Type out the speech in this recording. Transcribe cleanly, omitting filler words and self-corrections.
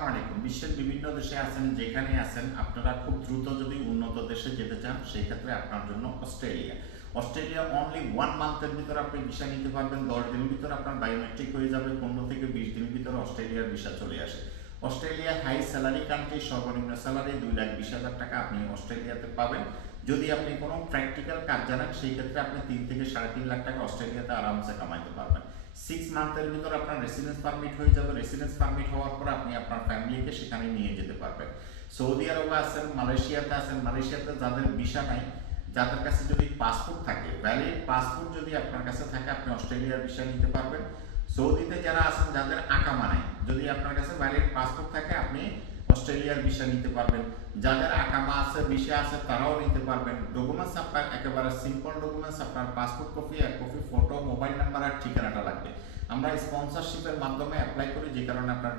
আসসালামাইকুম। বিশ্বের বিভিন্ন দেশে আছেন, যেখানে আছেন আপনারা খুব দ্রুত যদি উন্নত দেশে যেতে চান, সেই ক্ষেত্রে আপনার জন্য অস্ট্রেলিয়া অনলি 1 মান্থের ভিতরে আপনি ভিসা নিতে পারবেন। 10 দিনের ভিতরে আপনার বায়োমেট্রিক হয়ে যাবে। 15 থেকে 20 দিনের ভিতরে অস্ট্রেলিয়ার ভিসা চলে আসে। অস্ট্রেলিয়া হাই স্যালারি কান্ট্রি, সর্বনিম্ন স্যালারি 2,20,000 টাকা আপনি অস্ট্রেলিয়াতে পাবেন। যদি আপনি কোনো প্র্যাকটিক্যাল কাজ জানেন, সেই ক্ষেত্রে আপনি 3 থেকে 3.5 লাখ টাকা অস্ট্রেলিয়াতে আরামসে কামাইতে পারবেন। 6 মান্থের ভিতর আপনার রেসিডেন্স পারমিট হয়ে যাবে। রেসিডেন্স পারমিট হওয়ার পর আপনি আপনার ফ্যামিলিকে সেখানে নিয়ে যেতে পারবেন। সৌদি আরবে আছেন, মালয়েশিয়াতে আছেন, মালয়েশিয়াতে যাদের ভিসা নাই, যাদের কাছে যদি পাসপোর্ট থাকে, ভ্যালিড পাসপোর্ট যদি আপনার কাছে থাকে, আপনি অস্ট্রেলিয়ার ভিসা নিতে পারবেন। সৌদিতে যারা আছেন, যাদের আকামা নাই, যদি আপনার কাছে ভ্যালিড পাসপোর্ট থাকে, আপনি অস্ট্রেলিয়ার ভিসা নিতে পারবেন। যাদের আকামা আছে, ভিসা আছে, তারাও নিতে পারবেন। ডকুমেন্টস আপনার একেবারে সিম্পল ডকুমেন্টস, আপনার পাসপোর্ট কপি, এক কপি ফটো, মোবাইল নাম্বার আর ঠিকানাটা লাগবে। আমরা স্পন্সরশিপের মাধ্যমে অ্যাপ্লাই করি, যে কারণে আপনার